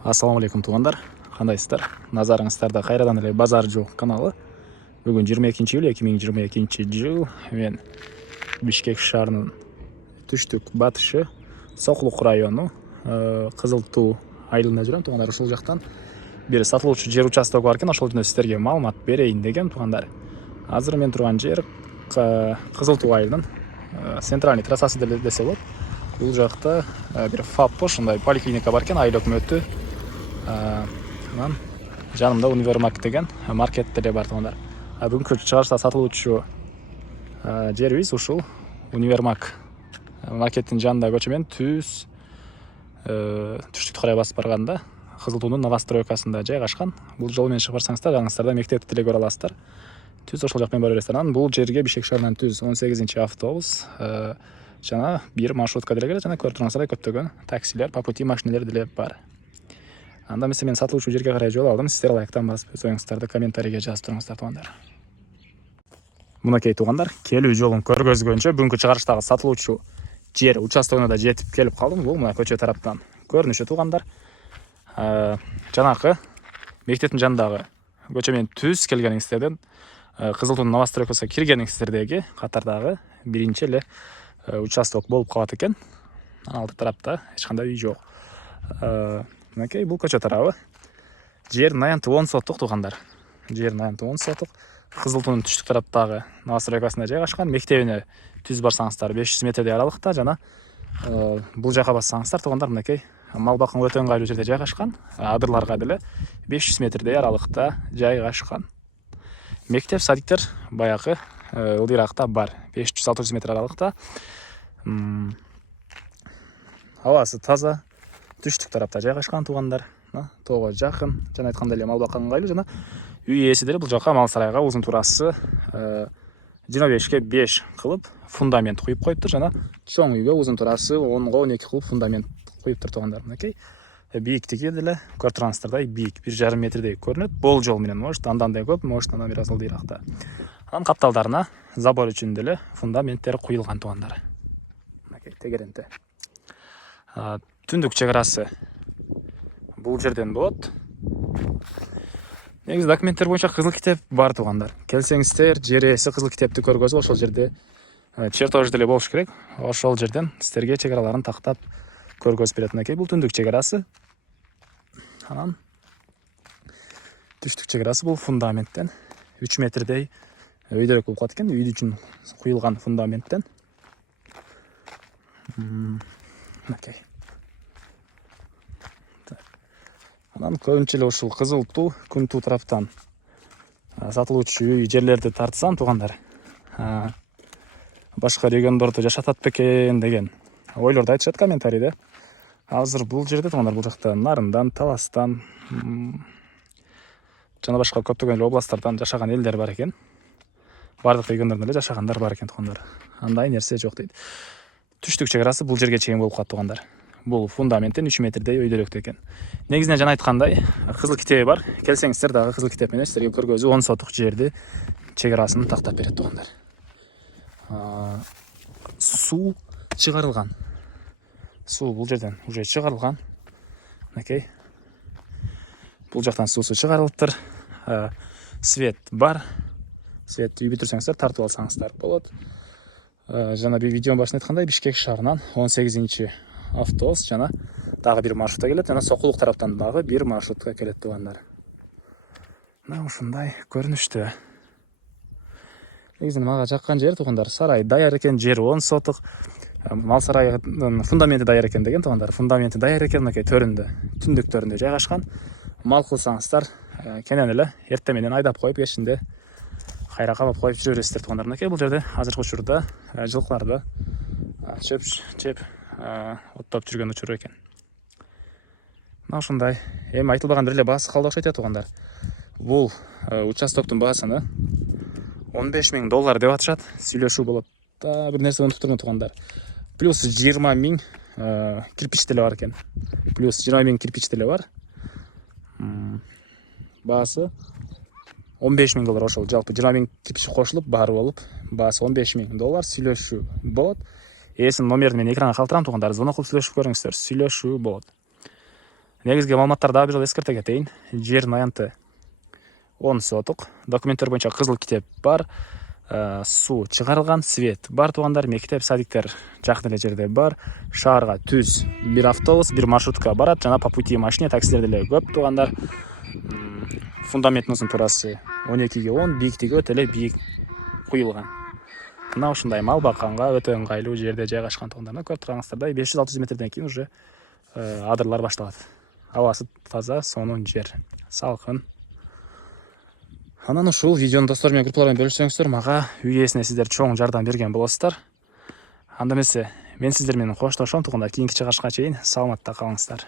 Ассалаумалейкум туғандар, қандайсыздар? Назарыңыздарда қайрадан эле Базар Жол каналы. Бүгін 22 июль 2022 жыл. Мен Бишкек шаарынын түштүк батышы Соқлук району Кызыл Туу айылында жүрөм туғандар. Ушул жактан бир сатылуучу жер участогу бар экен, ошол жөнүндө сиздерге маалымат берейин дегем туғандар. Азыр мен турган жер Кызыл Туу айылынын центральный трассасы десе болот. Бул жакта бир ФАП ушундай поликлиника бар экен, айыл өкмөтү. Анан жанымда Универмаг деген маркет деле бар туғандар. Бүгүнкү чыгарышта сатылуучу жерибиз ушул Универмаг маркеттин жанында көчөмөн түштүктү карай басып барганда Кызыл Туунун новостройкасында жайгашкан. Бул жол менен чыгып барсаңыздар, жаңыңыздарда мектепти деле көрө аласыздар. Түз ошол жак менен бара бересиздер. Анан бул жерге Бишкек шаарынан түз 18 автобус жана бир маршрутка деле келет, жана көрүп тургансыздар көптөгөн таксилер, по пути машиналер деле бар. Анда эмесе мен сатылуучу жерге карай жол алдым. Сиздер лайктан басып өз оюңуздарды комментарийге жазып туруңуздар туғандар. Мынакей туғандар, келүү жолун көргөзгөнчө бүгүнкү чыгарыштагы сатылуучу жер участогуна да жетип келип калдым. Бул мына көчө тараптан көрүнүшү туғандар. Жанакы мектептин жанындагы көчө менен түз келгениңиздерден Кызыл Туунун новостройкасына киргениңиздердеги катардагы биринчи эле участок болуп калат экен. Алды тарапта эч кандай үй жок. Мынакей бул көчө тарабы. Жердин аянты 10 соттук туғандар. Жердин аянты 10 соттук. Кызыл Туунун түштүк тараптагы новостройкасына жайгашкан. Мектебине түз барсаңыздар 500 метрдей аралыкта, жана бул жака бассаңыздар туғандар мынакей мал бакканга өтө ыңгайлуу жерде жайгашкан. Адырларга деле 500 метрдей аралыкта жайгашкан. Мектеп, садиктер баягы ылдыйракта бар. 500-600 метр аралыкта. Абасы таза. Түштүк тарапта жайгашкан туғандар. Тоого жакын, жана айткандай эле мал бакканга ыңгайлуу, жана үй ээси деле бул жака мал сарайга узун турасы 25ке 5 кылып фундамент куюп коюптур, жана чоң үйгө узун турасы 10га 12 кылып фундамент куюптур туғандар. Мынакей бийиктиги деле көрүп тургансыздардай бийик, 1,5 метрдей көрүнөт. Бол жол менен может андан да көп, может андан бир аз ылдыйракта. Анан капталдарына забор үчүн деле фундаменттер куюлган туғандар. Мынакей тегеренте. Түндүк чек арасы бул жерден болот. Негизи документтер боюнча кызыл китеп бар туғандар. Келсеңиздер, жер ээси кызыл китепти көргөзүп, ошол жерде чертож деле болуш керек. Ошол жерден сиздерге чек араларын тактап көргөзүп берет. Мынакей бул түндүк чек арасы. Анан түштүк чек арасы бул фундаменттен 3 метрдей өйдөрөк болуп калат экен. Үй үчүн куюлган фундаменттен. Мынакей. Анан көбүнчө эле ушул Кызыл Туу, Күн Туу тараптан сатылуучу үй жерлерди тартсам туғандар, башка региондордо жашатат бекен деген ойлорду айтышат комментарийде. Азыр бул жерде туғандар, бул жакта Нарындан, Таластан жана башка көптөгөн эле областтардан жашаган элдер бар экен. Бардык региондордон эле жашагандар бар экен туғандар. Андай нерсе жок дейт. Түштүк чек арасы бул жерге чейин болуп калат туғандар. Бул фундаменттен 3 метрдей өйдөлөктө экен. Негизинен жана айткандай, кызыл китеби бар. Келсеңиздер дагы кызыл китеп менен сиздерге көргөзүү 10 соттук жерди чек арасын тактап берет туғандар. Суу чыгарылган. Суу бул жерден уже чыгарылган. Мынакей. Бул жактан суусу чыгарылыптыр. Свет бар. Светти үй бүтүрсөңүздөр, тартып алсаңыздар болот. Жана бир видеонун башында айткандай, Бишкек шаарынан 18 автобус жана дагы бир маршрутка келет, жана Соқлук тараптан дагы бир маршрутка келет туғандар. Мына ушундай көрүнүштө. Негизинен мага жаккан жер туғандар, сарай даяр экен, жер 10 сотук. Мал сарайынын фундаменти даяр экен деген туғандар. Фундаменти даяр экен, мынакей төрүндө, түндүктөрүндө жайгашкан. Мал кылсаңыздар, кенен эле эртең менен айдап коюп, кечинде кайра калып коюп жүрө бересиздер туғандар. Мынакей бул жерде азыркы учурда жылкыларды чеп оттоп жүргөн учуру экен. Мына ушундай. Эми айтылбаган эле баасы калды окшойт туғандар. Бул участоктун баасыны $15,000 деп атышат. Сүйлөшүү болот. Бир нерсе унутуп турган туғандар. Плюс 20,000 кирпич деле бар экен. Плюс 20,000 кирпич деле бар. Баасы $15,000 ошол. Жалпы 20,000 кирпич кошулуп, баары болуп, баасы $15,000 сүйлөшүү болот. 'Эсин номерин мен экранга калтырам туғандар, звонок кылып сүйлөшүп көрүңүздөр. Сүйлөшүү болот. Негізгі маалыматтарды дагы бир жолу эскерте кетейин. Жердин аянты 10 соток. Документтер боюнча кызыл китеп бар. Суу чыгарылган, свет бар туугандар, мектеп, садиктер жакын эле жерде бар. Шаарга түз бир автобус, бир маршрутка барат, жана по пути машина, таксилер деле көп туугандар. Фундаменттин турасы 12/10, бийиктиги өтө эле бийик куюлган. Мына ушундай мал бакканга өтө ыңгайлуу жерде жайгашкан туугандарына көрүп турганыңыздардай 500-600 метрден кийин уже адырлар башталат. Абасы таза, сонун жер, салкын. Анан ушул видеону достор менен, группалар менен бөлүшсөңүздөр, мага үй ээсине сиздер чоң жардам берген болосуздар. Анда эмесе мен сиздер менен коштошом туугандар, кийинки чыгышка чейин саламатта калыңыздар.